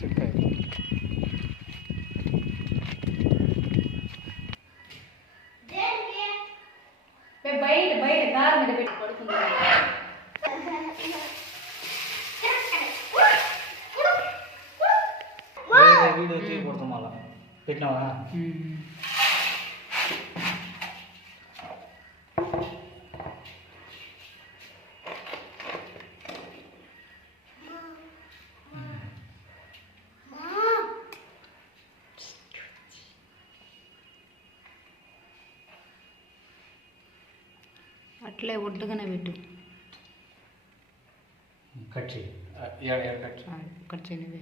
చిట్కాయ బయట బయట కారు మీద పెట్టి పడుతుంది. వీడియో తీయకూడదు మళ్ళా పెట్టినావా? అట్లే ఒడ్డుగానే పెట్టు. కట్ చేయి. Cut cut చేయనివే.